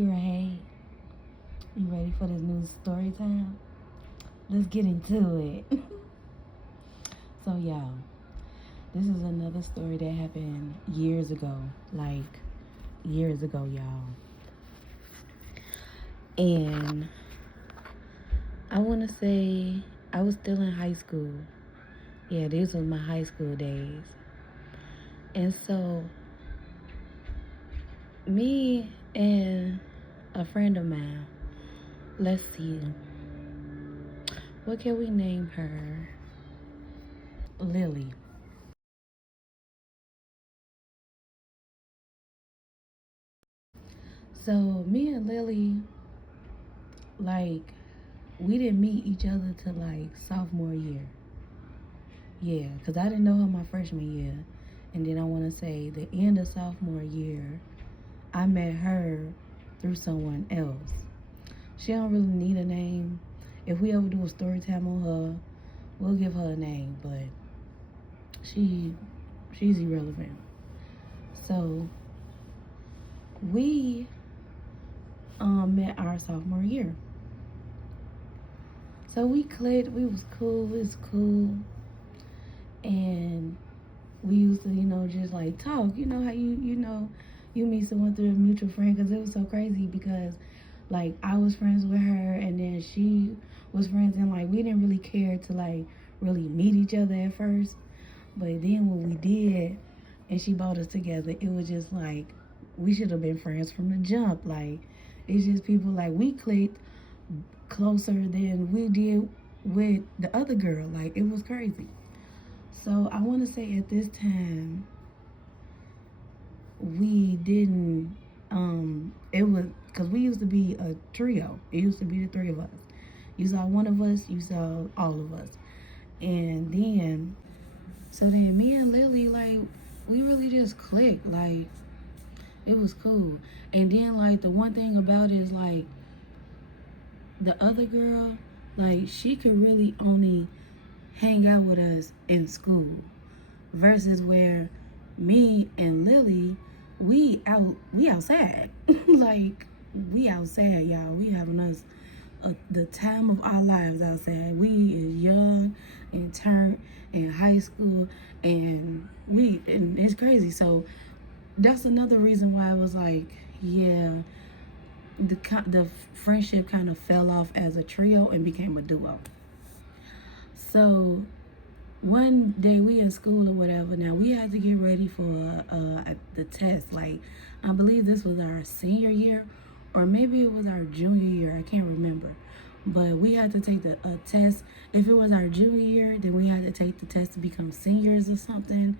Girl, hey, you ready for this new story time? Let's get into it. So, y'all, this is another story that happened years ago. Like, years ago, y'all. And I want to say I was still in high school. Yeah, these were my high school days. And so, me and a friend of mine, let's see, what can we name her? Lily. So me and Lily, like, we didn't meet each other till like sophomore year. Yeah, because I didn't know her my freshman year. And then I want to say the end of sophomore year, I met her through someone else. She don't really need a name. If we ever do a story time on her, we'll give her a name, but she she's irrelevant. So we met our sophomore year. So we clicked. We was cool. It was cool, and we used to, just like talk. You know how you meet someone through a mutual friend, because it was so crazy because like I was friends with her and then she was friends, and like we didn't really care to like really meet each other at first, but then when we did and she brought us together, it was just like we should have been friends from the jump. Like it's just people, like we clicked closer than we did with the other girl. Like it was crazy. So I want to say at this time we didn't. It was because we used to be a trio. It used to be the three of us. You saw one of us, you saw all of us, and then then me and Lily, like, we really just clicked. Like it was cool. And then like the one thing about it is like the other girl, like she could really only hang out with us in school, versus where me and Lily, we outside. Like we outside, y'all. We having us the time of our lives outside. We is young and turned in high school, and it's crazy. So that's another reason why I was like, yeah, the friendship kind of fell off as a trio and became a duo. So one day we in school or whatever. Now we had to get ready for the test. Like I believe this was our senior year, or maybe it was our junior year. I can't remember. But we had to take the test. If it was our junior year, then we had to take the test to become seniors or something.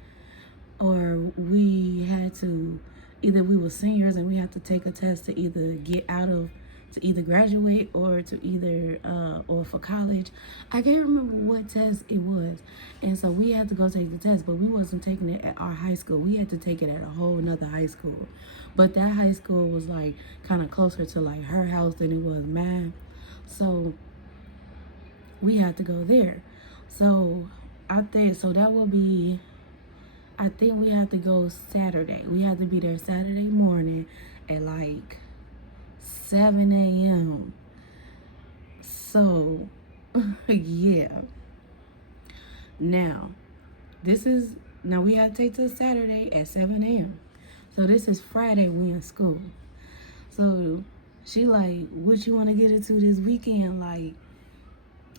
Or we had to, either we were seniors and we had to take a test to either get out of, to either graduate or to either or for college. I can't remember what test it was. And so we had to go take the test, but we wasn't taking it at our high school. We had to take it at a whole nother high school. But that high school was like kind of closer to like her house than it was mine. So we had to go there. So I think so that will be, I think we had to go Saturday. We had to be there Saturday morning at like 7 a.m. So, yeah. Now, now we had to take to Saturday at 7 a.m. So this is Friday, we in school. So she like, what you want to get into this weekend? Like,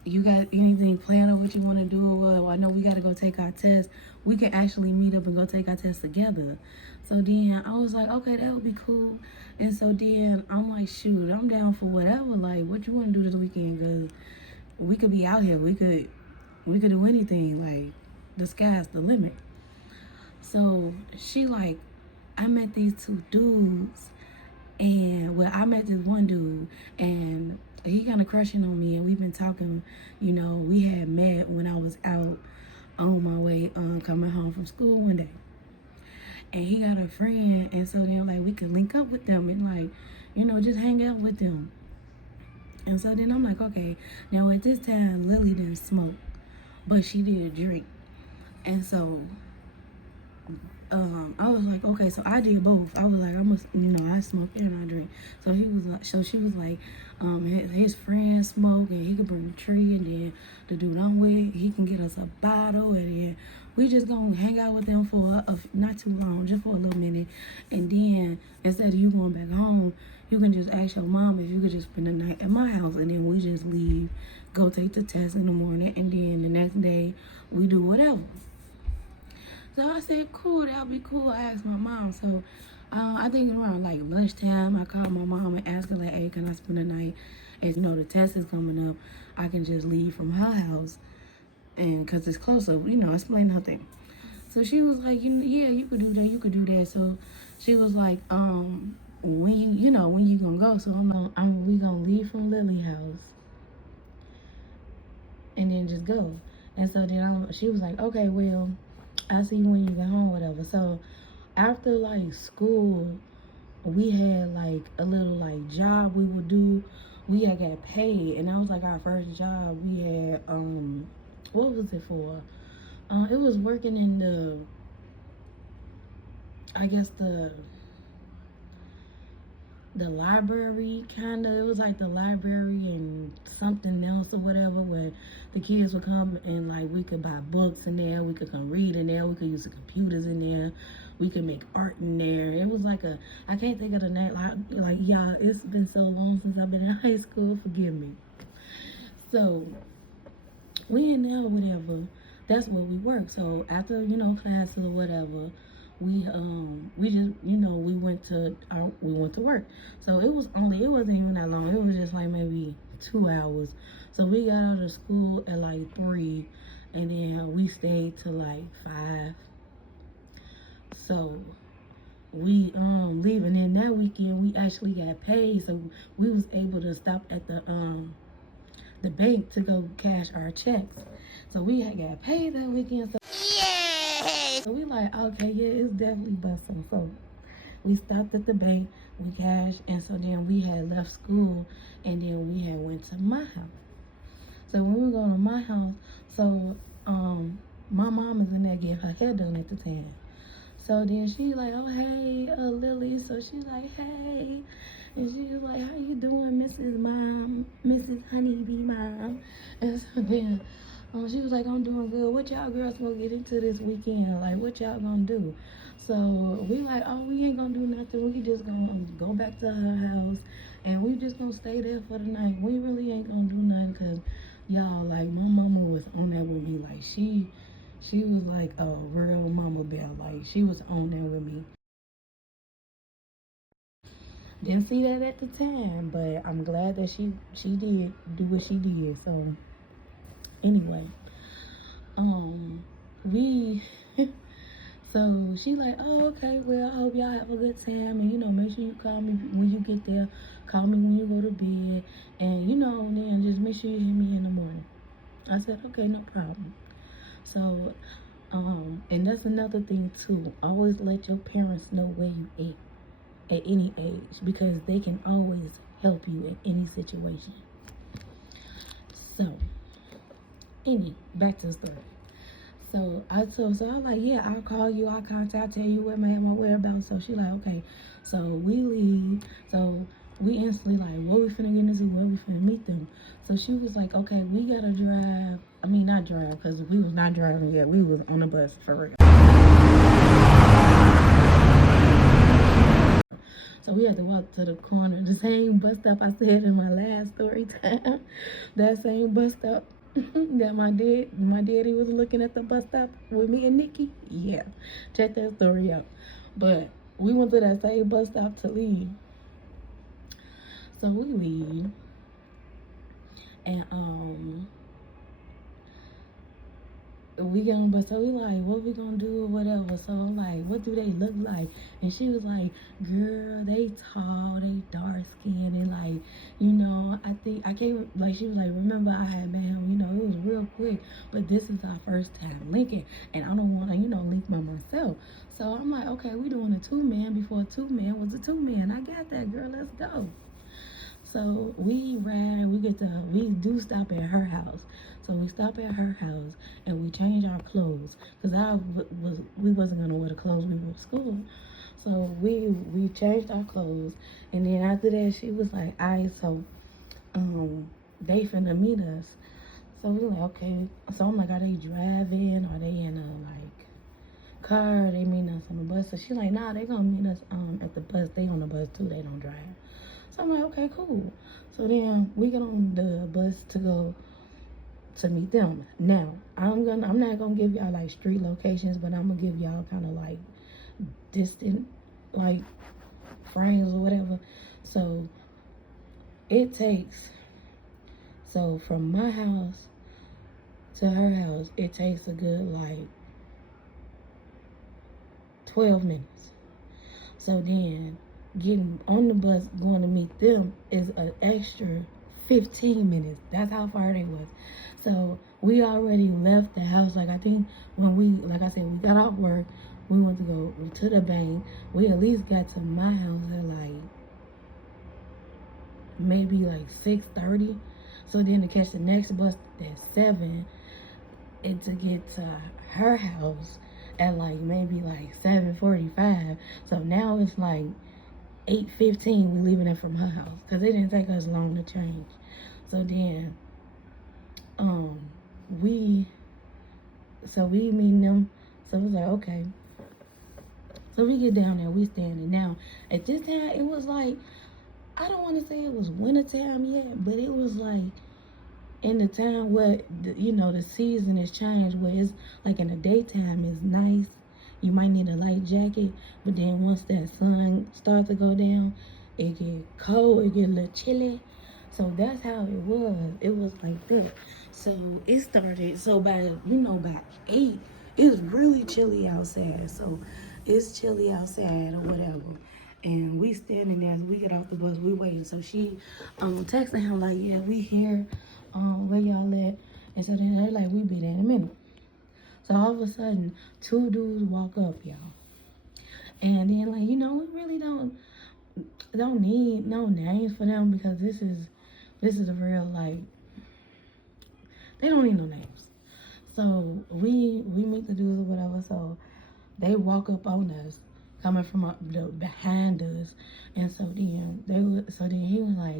you got anything planned or what you want to do? Well, I know we got to go take our test. We can actually meet up and go take our test together. So then I was like, okay, that would be cool. And so then I'm like, shoot, I'm down for whatever. Like, what you want to do this weekend? Because we could be out here. We could do anything. Like, the sky's the limit. So she like, I met these two dudes, and well, I met this one dude, and he kind of crushing on me, and we've been talking. We had met when I was out on my way coming home from school one day, and he got a friend, and so then like we could link up with them and like just hang out with them. And so then I'm like, okay, now at this time Lily didn't smoke, but she did drink. And so I was like, okay, so I did both. I was like, I smoke and I drink. So he was like, so she was like, his friends smoke and he could bring a tree, and then the dude I'm with, he can get us a bottle, and then we just gonna hang out with them for not too long, just for a little minute, and then instead of you going back home, you can just ask your mom if you could just spend the night at my house, and then we just leave, go take the test in the morning, and then the next day we do whatever. So I said, cool, that'll be cool. I asked my mom. So I think around like lunchtime, I called my mom and asked her, like, hey, can I spend the night? As you know, the test is coming up. I can just leave from her house, and because it's closer, explain her thing. So she was like, yeah, you could do that. You could do that. So she was like, when when you gonna go? So we gonna leave from Lily house and then just go. And so then she was like, okay, well, I'll see you when you get home, whatever. So after like school, we had like a little like job we would do. We had got paid, and that was like our first job. We had what was it for? It was working in the library, kind of. It was like the library and something else or whatever, where the kids would come and like we could buy books in there, we could come read in there, we could use the computers in there, we could make art in there. It was like I can't think of the name, like y'all, it's been so long since I've been in high school, forgive me. So we in there or whatever, that's where we work. So after classes or whatever, we just we went to work. So it wasn't even that long. It was just like maybe 2 hours. So we got out of school at like 3, and then we stayed till like 5. So we leaving in that weekend, we actually got paid, so we was able to stop at the bank to go cash our checks. So we had got paid that weekend. So we like, okay, yeah, it's definitely busting. So we stopped at the bank, we cashed, and so then we had left school, and then we had went to my house. So when we go to my house, so my mom is in there getting her hair done at the time. So then she like, oh hey, Lily. So she's like, hey, and she was like, how you doing, Mrs. Mom, Mrs. Honeybee Mom? And so then she was like, I'm doing good. What y'all girls gonna get into this weekend? Like, what y'all gonna do? So we like, oh, we ain't gonna do nothing. We just gonna go back to her house, and we just gonna stay there for the night. We really ain't gonna do nothing, cause y'all, like, my mama was on that with me. Like, she was like a real mama bear. Like, she was on there with me. Didn't see that at the time, but I'm glad that she did do what she did. So anyway, we so she like, oh, okay, well, I hope y'all have a good time, and make sure you call me when you get there, call me when you go to bed, and then just make sure you hear me in the morning. I said, okay, no problem. So and that's another thing too, always let your parents know where you at any age, because they can always help you in any situation. So back to the story. So I was like, yeah, I'll call you, I'll contact, tell you where my whereabouts. So she like, okay. So we leave. So we instantly like, what we finna get into, where we finna meet them. So she was like, okay, we gotta drive. I mean, not drive, because we was not driving yet. We was on the bus for real. So we had to walk to the corner, the same bus stop I said in my last story time. That same bus stop that my daddy was looking at the bus stop with me and Nikki. Yeah, check that story out. But we went to that same bus stop to leave. So we leave, and we get on the bus. So we like, what we gonna do or whatever. So I'm like, what do they look like? And she was like, girl, they tall, they dark skinned, and like, I think I can't, like, she was like, remember I had met him, it was real quick, but this is our first time linking, and I don't want to link by myself. So I'm like, okay, we doing a 2-man before a 2-man was a 2-man. I got that, girl, let's go. So we do stop at her house. So we stop at her house and we change our clothes because we wasn't gonna wear the clothes we wore to school. So we changed our clothes, and then after that she was like, "Alright, so they finna meet us." So we like, okay. So I'm like, are they driving? Are they in a like car? Are they meeting us on the bus? So she like, nah, they gonna meet us at the bus. They on the bus too. They don't drive. So I'm like, okay, cool. So then we get on the bus to go to meet them. Now I'm not gonna give y'all like street locations, but I'm gonna give y'all kind of like distant like frames or whatever. So it takes from my house to her house, it takes a good like 12 minutes. So then getting on the bus going to meet them is an extra 15 minutes. That's how far they was. So we already left the house. Like I think when like I said, we got off work, we went to go to the bank. We at least got to my house at like maybe like 6:30. So then to catch the next bus at 7 and to get to her house at like maybe like 7:45. So now it's like 8:15 we leaving it from her house because it didn't take us long to change. So then we meeting them. So it was like, okay. So we get down there, we standing. Now at this time it was like, I don't want to say it was winter time yet, but it was like in the time where the season has changed, where it's like in the daytime it's nice, you might need a light jacket, but then once that sun starts to go down, it get cold, it get a little chilly. So that's how it was. It was like that. So it started. So by 8, it's really chilly outside. So it's chilly outside or whatever. And we standing there. We get off the bus. We waiting. So she texting him like, yeah, we here. Where y'all at? And so then they're like, we be there in a minute. So all of a sudden, 2 dudes walk up, y'all. And then like, we really don't need no names for them because this is a real like, they don't need no names. So we meet the dudes or whatever. So they walk up on us, coming from behind us, and so then he was like,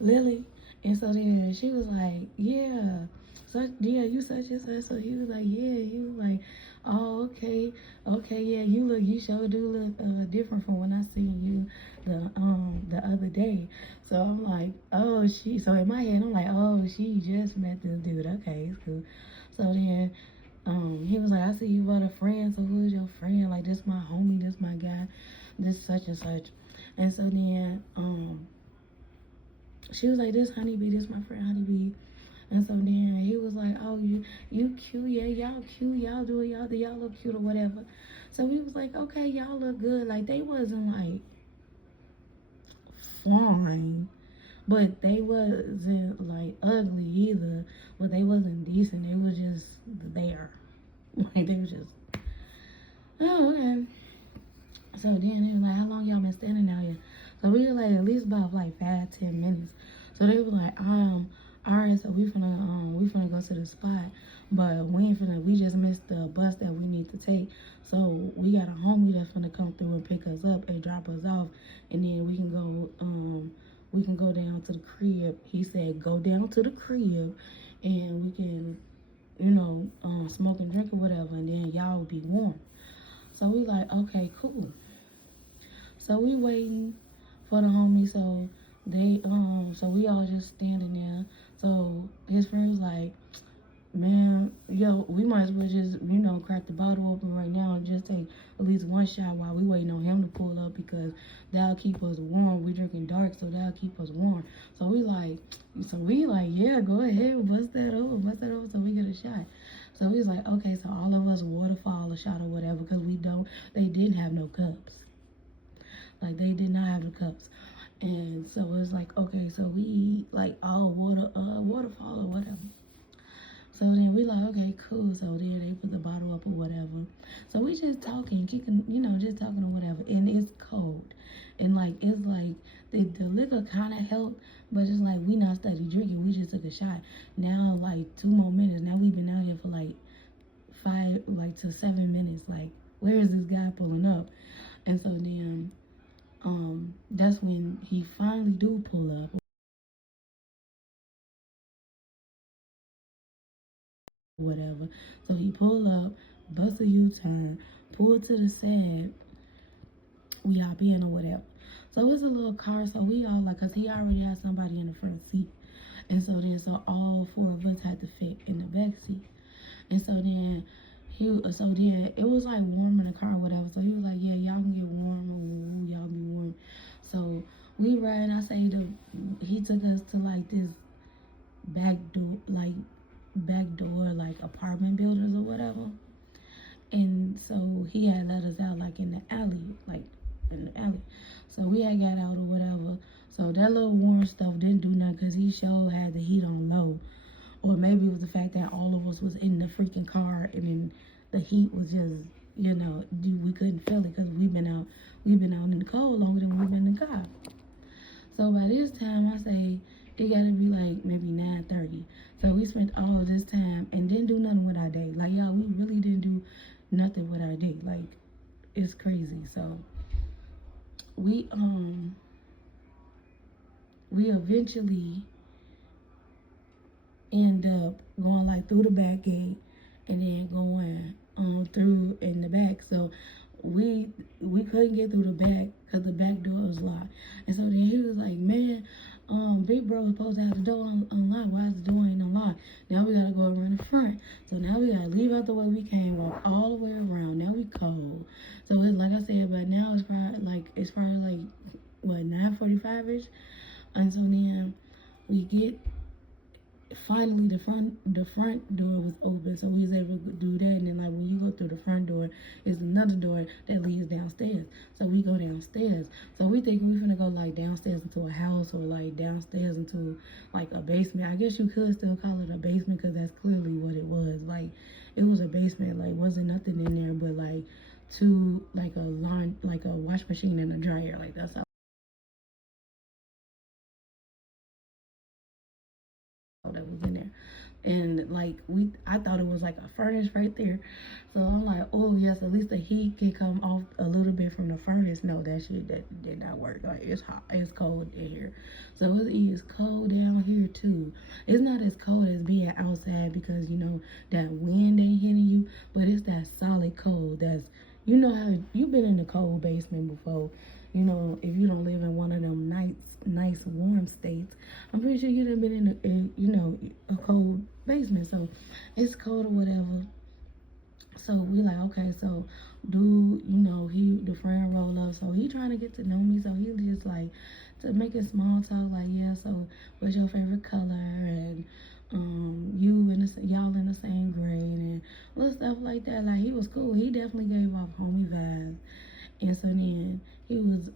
Lily, and so then she was like, yeah. So yeah, you such and such. So he was like, yeah. He was like, oh, okay, yeah. You sure do look different from when I seen you the other day. So I'm like, oh, So in my head, I'm like, oh, she just met this dude. Okay, it's cool. So then he was like, I see you brought a friend. So who's your friend? Like, this my homie. This my guy. This such and such. And so then she was like, this Honeybee, this my friend Honeybee. And so then he was like, oh, you cute, yeah, y'all cute, y'all look cute or whatever. So we was like, okay, y'all look good. Like, they wasn't like fine, but they wasn't like ugly either, but they wasn't decent. They was just there. Like, they was just, oh, okay. So then they were like, how long y'all been standing out here? So we were like, at least about like 5-10 minutes. So they were like, all right, so we finna go to the spot, but we just missed the bus that we need to take. So we got a homie that's finna come through and pick us up and drop us off, and then we can go down to the crib. He said, go down to the crib and we can, smoke and drink or whatever, and then y'all will be warm. So we like, okay, cool. So we waiting for the homie. So so we all just standing there. So his friend was like, man, yo, we might as well just, crack the bottle open right now and just take at least one shot while we waiting on him to pull up because that'll keep us warm. We drinking dark, so that'll keep us warm. So we like, yeah, go ahead, bust that over so we get a shot. So we was like, okay, so all of us waterfall a shot or whatever because they didn't have no cups. Like, they did not have the cups. And so it's like, okay, so we like all waterfall or whatever. So then we like, okay, cool. So then they put the bottle up or whatever. So we just talking, kicking, just talking or whatever. And it's cold. And like, it's like the liquor kind of helped, but it's like we not study drinking. We just took a shot. Now, like 2 more minutes. Now we've been out here for like 5, like to 7 minutes. Like, where is this guy pulling up? And so then, that's when he finally do pull up. Whatever. So he pull up, bust a U-turn, pull to the side, we hop in or whatever. So it's a little car, so we all like, cause he already had somebody in the front seat. And so then, so all 4 of us had to fit in the back seat. And so then, it was like warm in the car or whatever. So he was like, yeah, y'all can get warm, or y'all be warm. So we ride, I say he took us to like this back door, like apartment buildings or whatever. And so he had let us out like in the alley. So we had got out or whatever. So that little warm stuff didn't do nothing because he sure had the heat on low. Or maybe it was the fact that all of us was in the freaking car and then the heat was just, we couldn't feel it because we've been out in the cold longer than we've been in the car. So by this time, I say it gotta be like maybe 9:30. So we spent all of this time and didn't do nothing with our day. Like, y'all, we really didn't do nothing with our day. Like, it's crazy. So we eventually end up going like through the back gate and then going through in the back. So we couldn't get through the back because the back door was locked. And so then he was like, man, big bro was supposed to have the door unlocked. Why is the door ain't unlocked? Now we gotta go around the front. So now we gotta leave out the way we came, walk all the way around. Now we cold. So it's like I said, but now it's probably like what, 9:45ish. And so then we get, finally the front door was open, so we was able to do that. And then like when you go through the front door, there's another door that leads downstairs. So we go downstairs. So we think we're gonna go like downstairs into a house or like downstairs into like a basement. I guess you could still call it a basement because that's clearly what it was. Like, it was a basement. Like, wasn't nothing in there but like a wash machine and a dryer. Like, that's how that was in there. And like I thought it was like a furnace right there. So I'm like, oh yes, at least the heat can come off a little bit from the furnace. No, that did not work. Like, it's hot, it's cold in here. So it's cold down here too. It's not as cold as being outside because that wind ain't hitting you, but it's that solid cold. That's, how you've been in a cold basement before. If you don't live in one of them nice warm states, I'm pretty sure you've been in a cold basement. So it's cold or whatever. So we like, okay, so dude, the friend roll up. So he trying to get to know me. So he just like to make a small talk, like, yeah, so what's your favorite color? And y'all in the same grade and little stuff like that. Like, he was cool. He definitely gave off homie vibes. And so then he was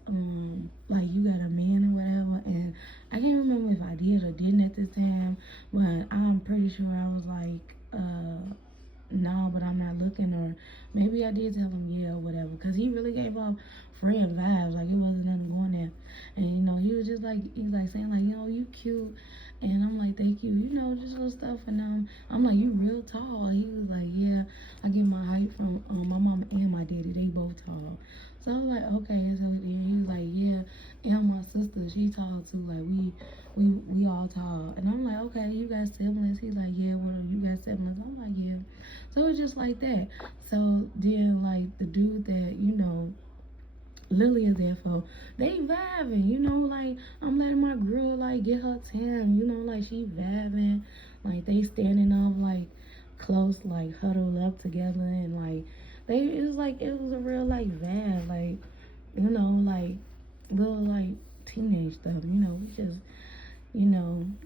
like, you got a man or whatever. And I can't remember if I did or didn't at this time, but I'm pretty sure I was like, no, but I'm not looking. Or maybe I did tell him yeah or whatever, because he really gave off friend vibes. Like, it wasn't nothing going there. And he was just like, he was like saying like, you cute. And I'm like, thank you, just little stuff. And I'm like, you real tall. He was like, yeah, I get my height from my mom and my daddy. They both tall. So I was like, okay. So then he was like, yeah, and my sister, she tall too. Like, we all tall. And I'm like, okay, you got siblings? He's like, yeah, well, you got siblings? I'm like, yeah. So it's just like that. So then, like, the dude that, Lily is there for, they vibing, like, I'm letting my girl, like, get her time, like, she vibing, like, they standing up, like, close, like, huddled up together, and, like, it was a real, like, vibe, like, like, little, like, teenage stuff, we just,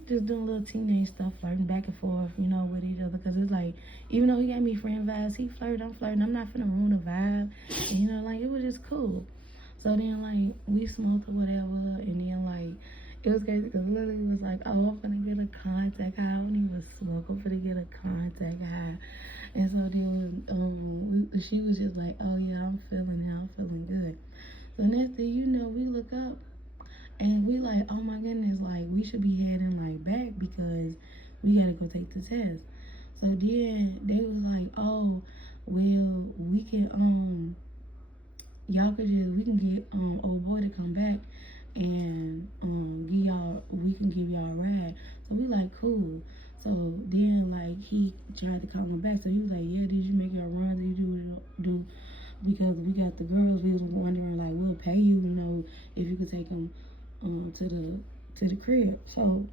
just doing little teenage stuff, flirting back and forth, with each other, because it's like, even though he got me friend vibes, he flirted, I'm flirting, I'm not finna ruin the vibe, and, like, it was just cool. So then, like, we smoked or whatever, and then, like, It was crazy because Lily was like, "Oh, I'm gonna get a contact high." I don't even smoke. I'm gonna get a contact high. And so then she was just like, "Oh yeah, I'm feeling it. I'm feeling good." So next thing you know, we look up and we like, "Oh my goodness, like we should be heading like back because we gotta go take the test." So then they was like, "Oh, well, we can y'all could just we can get old boy to come back and give y'all we can give y'all a ride." So we like cool. So then like he tried to call him back. So he was like, "Yeah, did you make your run? Did you do because we got the girls, we was wondering like we'll pay you, you know, if you could take them to the crib." So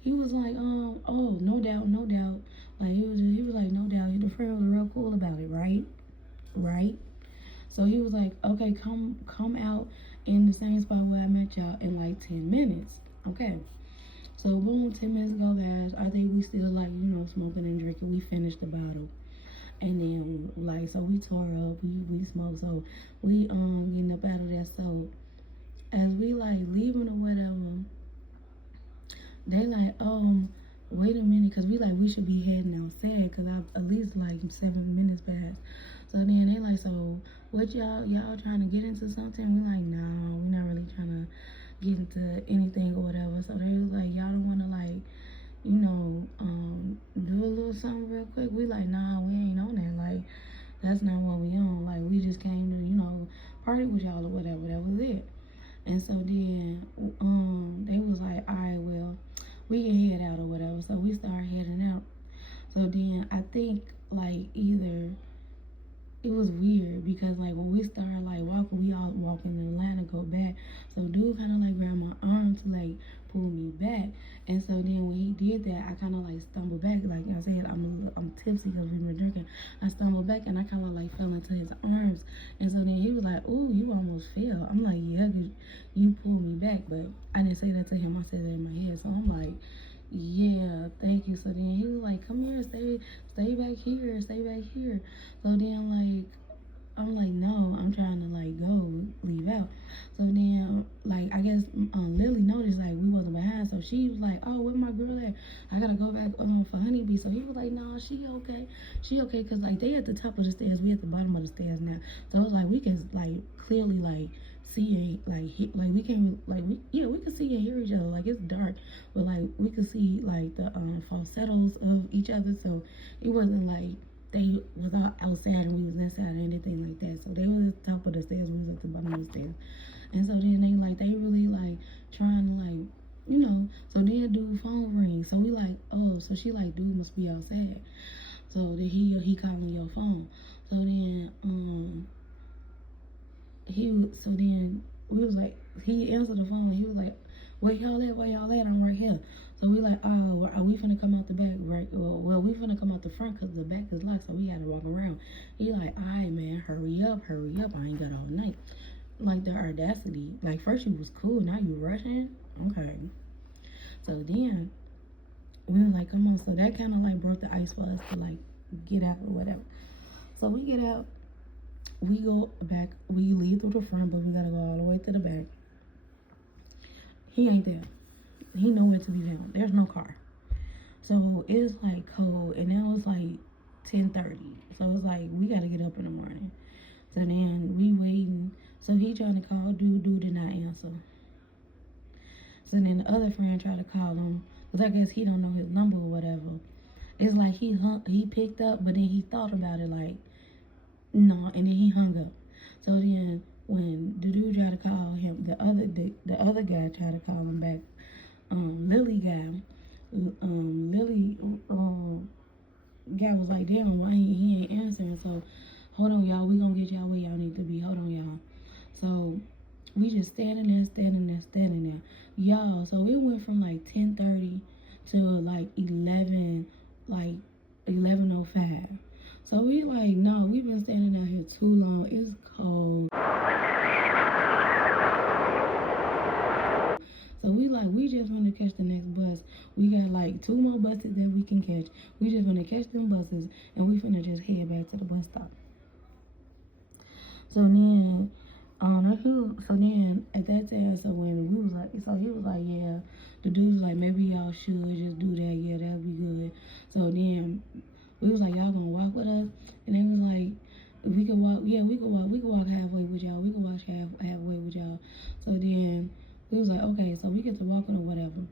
he was like, oh, no doubt, no doubt. Like he was like, no doubt. The friend was real cool about it, right? Right? So he was like, okay, come out in the same spot where I met y'all in like 10 minutes. Okay. So boom, 10 minutes go past. I think we still like, you know, smoking and drinking. We finished the bottle. And then like so we tore up, we smoked, so we getting up out of there. So as we like leaving or whatever, they like, wait a minute, cause we like we should be heading outside, cause I at least like 7 minutes passed. So then they like, so what y'all trying to get into something? We like, no, we not really trying to get into anything or whatever. So they was like, y'all don't wanna like, you know, do a little something real quick. We like, nah, we ain't on that. Like, that's not what we on. Like, we just came to, you know, party with y'all or whatever. That was it. And so then, they was like, all right, well, we can head out or whatever. So we started heading out. So then I think like either it was weird because like when we started like walking, we all walking in Atlanta, go back. So dude kind of like grabbed my arm to like pull me back, and so then when he did that, I kind of like stumbled back. Like I said, I'm tipsy because we've been drinking. I stumbled back and I kind of like fell into his arms, and so then he was like, "Ooh, you almost fell." I'm like, "Yeah, 'cause you pulled me back," but I didn't say that to him. I said that in my head. So I'm like, yeah, thank you. So then he was like, come here, stay back here, stay back here. So then like I'm like, no, I'm trying to like go, leave out. So then like I guess Lily noticed like we wasn't behind, so she was like, oh, where my girl at? I gotta go back for Honeybee. So he was like, no, she okay, cause like they at the top of the stairs, we at the bottom of the stairs now. So it was like we can like clearly like see like like we can like we can see and hear each other. Like it's dark, but like we could see like the falsettos of each other. So it wasn't like they was all outside and we was inside or anything like that. So they was at the top of the stairs, we was at the bottom of the stairs. And so then they really like trying to like, you know, so then dude phone rings. So we like, oh, so she like dude must be outside. So then he calling your phone. So then so then we was like, he answered the phone. He was like, where y'all at? Where y'all at? I'm right here. So we like, oh, are we finna come out the back, right? Well, we finna come out the front because the back is locked, so we gotta walk around. He like, all right, man, hurry up. I ain't got all night. Like the audacity. Like first you was cool, now you rushing. Okay. So then we were like, come on. So that kind of like broke the ice for us to like get out or whatever. So we get out. We go back, we leave through the front, but we gotta go all the way to the back. He ain't there. He nowhere to be found. There's no car. So it's like cold, and it was like 10:30. So it's like we gotta get up in the morning. So then we waiting. So he trying to call dude did not answer. So then the other friend tried to call him, because I guess he don't know his number or whatever. It's like he picked up, but then he thought about it like, no, and then he hung up. So then when the dude tried to call him, the other guy tried to call him back. Lily guy was like, damn, why he ain't answering? So hold on, y'all, we gonna get y'all where y'all need to be. Hold on, y'all. So we just standing there, y'all. So it went from like 10:30 to like 11:05. So we like, no, we've been standing out here too long. It's cold. So we like, we just want to catch the next bus. We got like 2 more buses that we can catch. We just want to catch them buses and we finna just head back to the bus stop. So then So then at that time, so when we was like, so he was like, yeah, the dude was like, maybe y'all should just do that. Yeah, that'd be good. So then we was like, y'all gonna walk with us? And they was like, if we could walk, yeah, we could walk. We could walk halfway with y'all. We could walk halfway with y'all. So then we was like, okay, so we get to walking or whatever.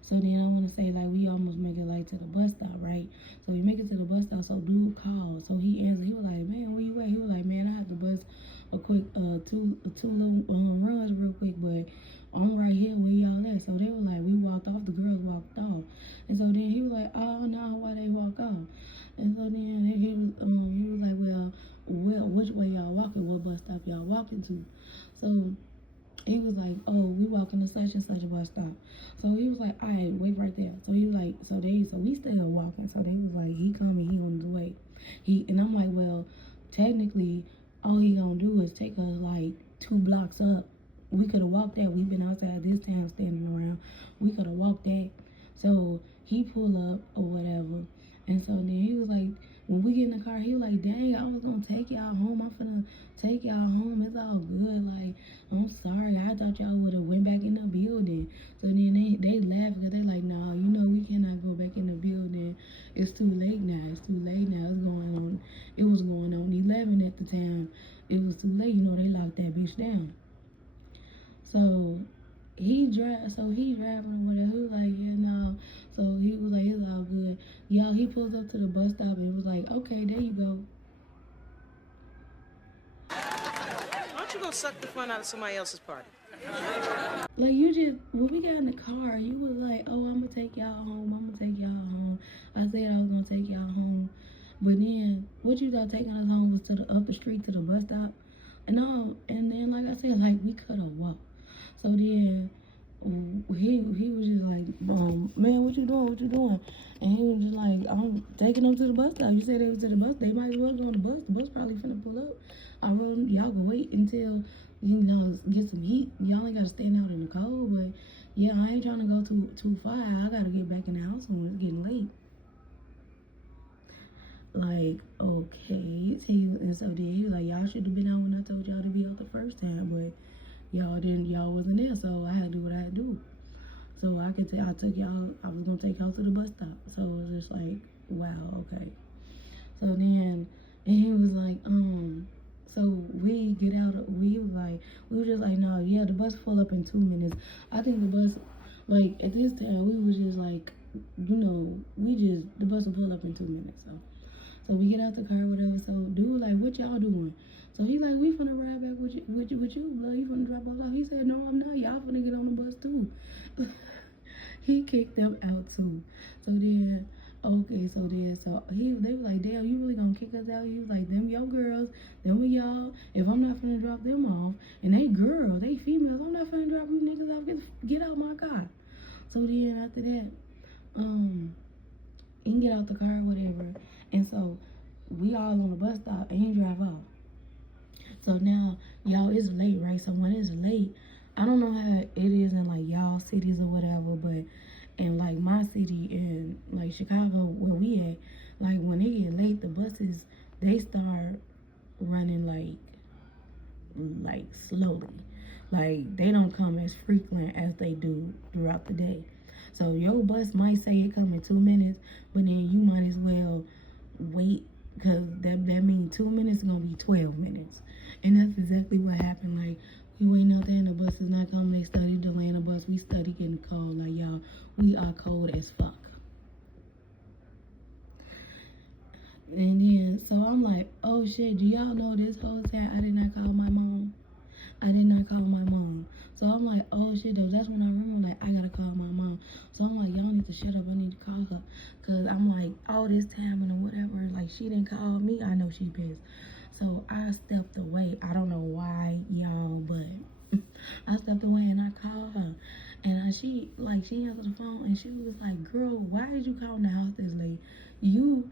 So then I want to say like we almost make it like to the bus stop, right? So we make it to the bus stop. So dude called. So he answered. He was like, man, where you at? He was like, man, I have to bus a quick two little runs real quick, but I'm right here where y'all at. So they were like, we walked off. The girls walked off, and so then he was like, oh no, why they walk off? And so then he was like, well, which way y'all walking? What bus stop y'all walking to? So he was like, oh, we walking to such and such a bus stop. So he was like, all right, wait right there. So he was like, so we still walking. So they was like, he coming, he on the way. And I'm like, well, technically, all he gonna do is take us like 2 blocks up. We could have walked that. We've been outside this town standing around. We could have walked that. So he pulled up or whatever. And so then he was like, when we get in the car, he was like, dang, I was gonna take y'all home. I'm finna take y'all home. It's all good. Like, I'm sorry. I thought y'all would have went back in the building. So then they laughed because they like, nah, you know, we cannot go back in the building. It's too late now. It's too late now. It's going on. It was going on 11 at the time. It was too late. You know, they locked that bitch down. So he driving or whatever. He was like, yeah, no. So he was like, it's all good. Y'all, he pulls up to the bus stop and was like, okay, there you go. Why don't you go suck the fun out of somebody else's party? Like, you just, when we got in the car, you was like, oh, I'm gonna take y'all home. I'm gonna take y'all home. I said I was gonna take y'all home. But then, what you thought taking us home was to the up the street to the bus stop? And then, like I said, like, we could have walked. So then, he was just like, man, what you doing? What you doing? And he was just like, I'm taking them to the bus stop. You said they was to the bus. They might as well go on the bus. The bus probably finna pull up. Y'all can wait until, you know, get some heat. Y'all ain't gotta stand out in the cold. But yeah, I ain't trying to go too far. I gotta get back in the house when it's getting late. Like, okay. And so then he was like, y'all should have been out when I told y'all to be out the first time. But y'all wasn't there, so I had to do what I had to do. So I took y'all, I was gonna take y'all to the bus stop. So it was just like, wow, okay. So then, and he was like, so we get out, we were just like, no, yeah, the bus pull up in 2 minutes. I think the bus, like, at this time, we was just like, you know, the bus will pull up in 2 minutes. So we get out the car, whatever. So dude, like, what y'all doing? So he like, we finna ride back with you, blood. You finna drop us off. He said, no, I'm not. Y'all finna get on the bus too. He kicked them out too. So then, okay, they were like, damn, you really gonna kick us out? He was like, them your girls, them with y'all. If I'm not finna drop them off, and they girls, they females, I'm not finna drop you niggas off. Get out my car. So then after that, he can get out the car, whatever. And so we all on the bus stop and he drive off. So now, y'all, it's late, right? So when it's late, I don't know how it is in like y'all cities or whatever, but in like my city in like Chicago where we at, like when it get late, the buses they start running like slowly. Like they don't come as frequent as they do throughout the day. So your bus might say it come in 2 minutes, but then you might as well wait because that means 2 minutes is gonna be 12 minutes. And that's exactly what happened. Like we waiting out there and the bus is not coming. They study delaying the bus. We study getting cold. Like y'all, we are cold as fuck. And then so I'm like, oh shit, do y'all know this whole time I did not call my mom? I did not call my mom. So I'm like, oh shit, though. That's when I remember, like, I gotta call my mom. So I'm like, y'all need to shut up. I need to call her. Because I'm like, all this time and whatever, like, she didn't call me. I know she pissed. So I stepped away. I don't know why, y'all, but I stepped away and I called her. And she answered the phone and she was like, girl, why did you call the house this late? You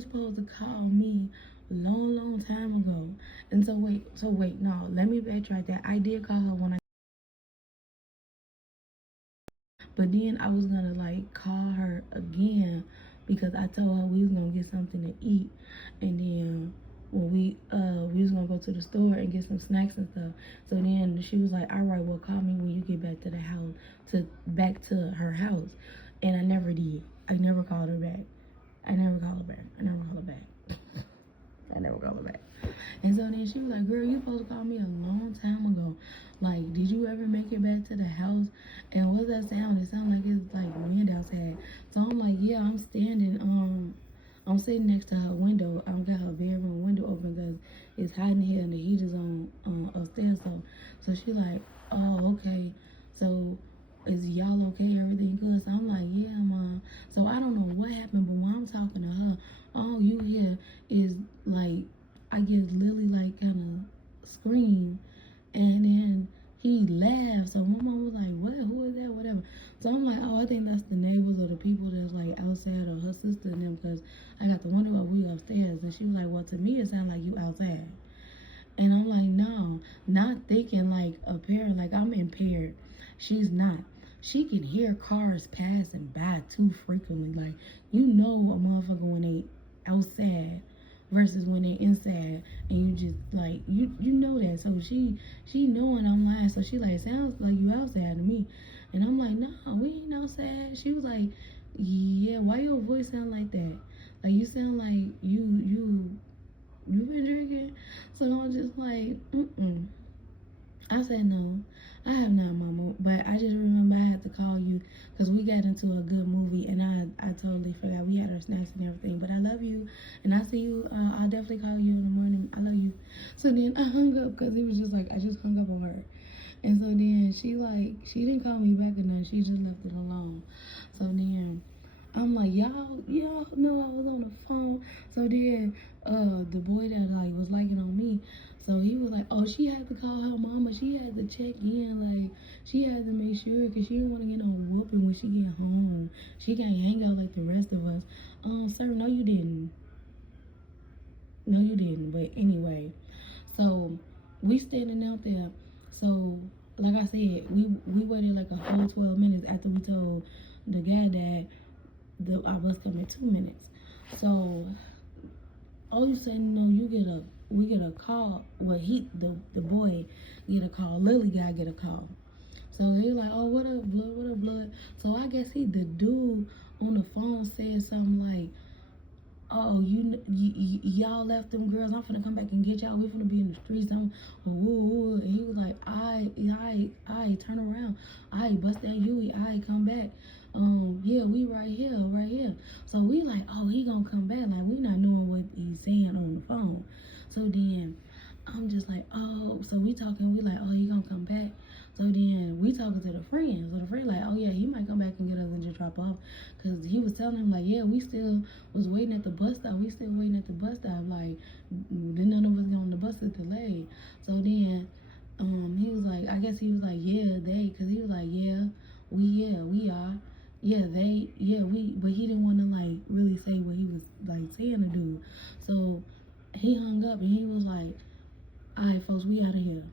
supposed to call me long time ago. And so wait, no, let me backtrack that. I did call her when I, but then I was gonna like call her again because I told her we was gonna get something to eat, and then when we was gonna go to the store and get some snacks and stuff. So then she was like, all right, well, call me when you get back to the house, back to her house. And I never did. I never called her back. I never called her back. I never called her back. And so then she was like, girl, you supposed to call me a long time ago. Like, did you ever make it back to the house? And what's that sound? It sounded like it's like wind outside. So I'm like, yeah, I'm standing, I'm sitting next to her window. I got her bedroom window open because it's hot in here and the heat is on upstairs. So she like, oh, okay. So is y'all okay? Everything good? So I'm like, yeah, mom. So I don't know what happened, but when I'm talking to her, all you hear is like, I guess Lily like kind of scream, and then he laughed. So my mom was like, what? Who is that? Whatever. So I'm like, oh, I think that's the neighbors or the people that's like outside, or her sister and them, because I got the window up, we upstairs. And she was like, well, to me it sounded like you outside. And I'm like, no, not thinking like a parent, like I'm impaired. She's not. She can hear cars passing by too frequently. Like, you know a motherfucker when they outside versus when they inside, and you just like you know that. So she knowing I'm lying, so she like, sounds like you outside to me. And I'm like, no, we ain't outside. She was like, yeah, why your voice sound like that? Like, you sound like you been drinking? So I'm just like, I said, no, I have not, mama. But I just remember I had to call you because we got into a good movie, and I totally forgot. We had our snacks and everything. But I love you, and I see you. I'll definitely call you in the morning. I love you. So then I hung up because it was just like, I just hung up on her. And so then she didn't call me back or nothing. She just left it alone. So then I'm like, y'all know I was on the phone. So then the boy that like was liking on me, so he was like, oh, she had to call her mama. She had to check in. Like, she had to make sure because she didn't want to get no whooping when she get home. She can't hang out like the rest of us. Sir, no, you didn't. No, you didn't. But anyway, so we standing out there. So, like I said, we waited like a whole 12 minutes after we told the guy that our bus come in 2 minutes. So all of a sudden, we get a call. Well, the boy get a call. Lily guy get a call. So they like, oh, what up, blood? What up, blood? So I guess the dude on the phone said something like, oh, y'all left them girls. I'm finna come back and get y'all. We finna be in the streets. And he was like, I turn around. I bust that Huey. I come back. Yeah, we right here. So we like, oh, he gonna come back. Like, we not knowing what he's saying on the phone. So then I'm just like, oh, so we talking. We like, oh, he gonna come back. So then we talking to the friend. So the friend like, oh yeah, he might come back and get us and just drop off. Cause he was telling him like, yeah, we still was waiting at the bus stop. We still waiting at the bus stop. Like, then none of us got on the bus is delayed. So then he was like, I guess he was like, yeah, cause he was like, we are. Yeah, we, but he didn't want to like really say what he was like saying to do. So he hung up and he was like, all right, folks, we out of here.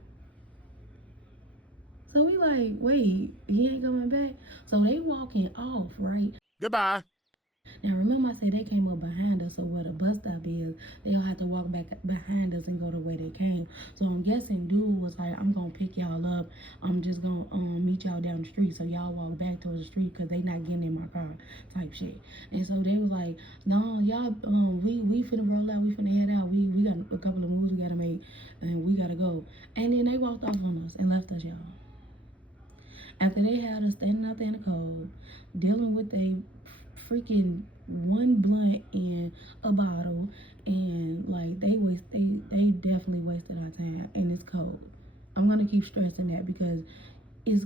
So we like, wait, he ain't coming back. So they walking off, right? Goodbye. Now remember I said they came up behind us, so where the bus stop is, they'll have to walk back behind us and go the way they came. So I'm guessing dude was like, I'm gonna pick y'all up. I'm just gonna meet y'all down the street. So y'all walk back towards the street because they not getting in my car type shit. And so they was like, no, y'all we finna roll out, we finna head out. We got a couple of moves we gotta make and we gotta go. And then they walked off on us and left us, y'all. After they had us standing out there in the cold, dealing with a freaking one blunt and a bottle, and like they definitely wasted our time, and it's cold. I'm gonna keep stressing that because it's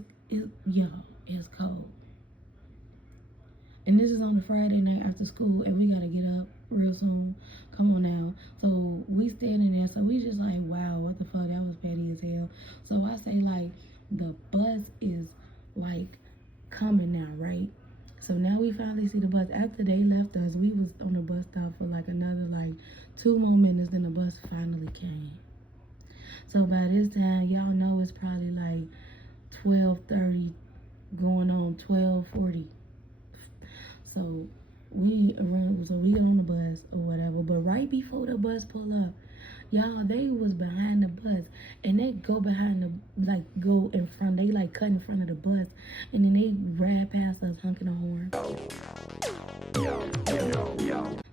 cold. And this is on a Friday night after school, and we gotta get up real soon. Come on now. So we standing there, so we just like, wow, what the fuck? That was petty as hell. So I say like, the bus is like coming now, right? So now we finally see the bus. After they left us, we was on the bus stop for like another like 2 more minutes, then the bus finally came. So by this time, y'all know it's probably like 12:30 going on 12:40. So we get on the bus or whatever. But right before the bus pull up, Y'all, they was behind the bus, and they go behind the, like, go in front. They, like, cut in front of the bus, and then they ride past us honking a horn.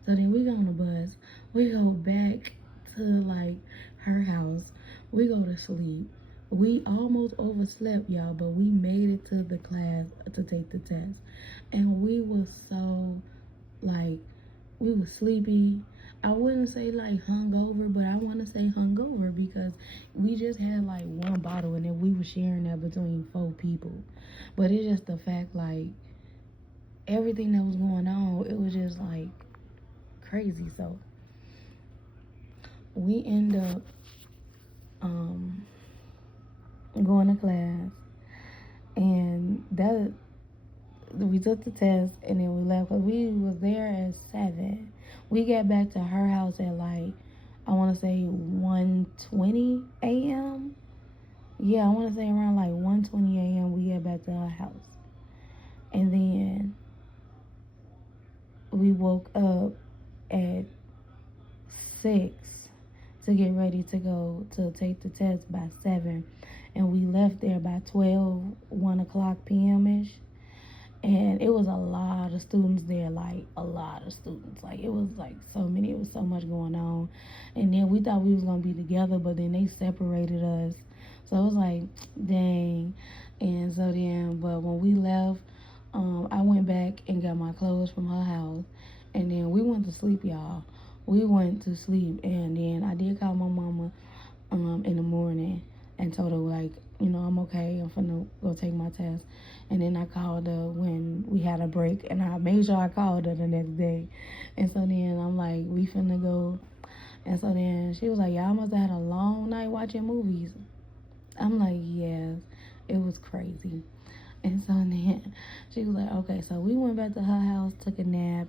So then we go on the bus. We go back to, like, her house. We go to sleep. We almost overslept, y'all, but we made it to the class to take the test. And we was so, like, we was sleepy. I wouldn't say like hungover, but I want to say hungover because we just had like one bottle and then we were sharing that between 4 people. But it's just the fact, like, everything that was going on, it was just like crazy. So we end up going to class, and that we took the test and then we left because we was there at 7. We got back to her house at like, I want to say 1:20 a.m. Yeah, I want to say around like 1:20 a.m. we got back to her house. And then we woke up at 6 to get ready to go to take the test by 7. And we left there by 1 o'clock p.m.-ish. And it was a lot of students there, like a lot of students. Like it was like so many, it was so much going on. And then we thought we was gonna be together, but then they separated us. So it was like, dang. And so then, but when we left, I went back and got my clothes from her house. And then we went to sleep, y'all. We went to sleep, and then I did call my mama in the morning and told her, like, you know, I'm okay, I'm finna go take my test. And then I called her when we had a break, and I made sure I called her the next day. And so then I'm like, we finna go. And so then she was like, y'all must have had a long night watching movies. I'm like, yes, it was crazy. And so then she was like, okay. So we went back to her house, took a nap,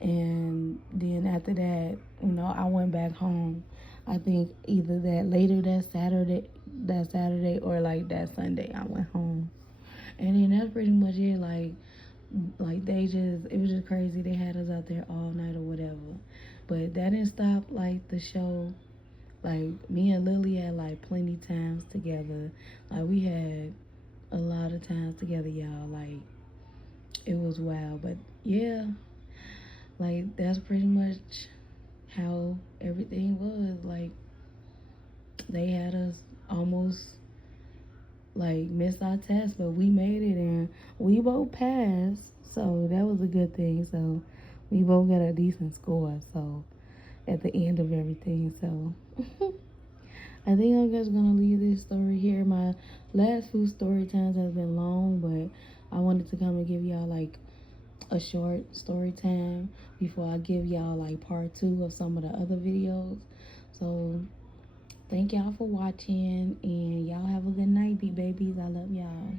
and then after that, you know, I went back home. I think either that Saturday or like that Sunday I went home. And then that's pretty much it. Like they just, it was just crazy. They had us out there all night or whatever. But that didn't stop like the show. Like me and Lily had like plenty times together. Like we had a lot of times together, y'all. Like it was wild. But yeah, like that's pretty much how everything was. Like they had us almost like miss our test, but we made it and we both passed. So that was a good thing. So we both got a decent score. So at the end of everything. So I think I'm just gonna leave this story here. My last few story times has been long, but I wanted to come and give y'all like a short story time before I give y'all like part 2 of some of the other videos. So thank y'all for watching, and y'all have a good night, big babies. I love y'all.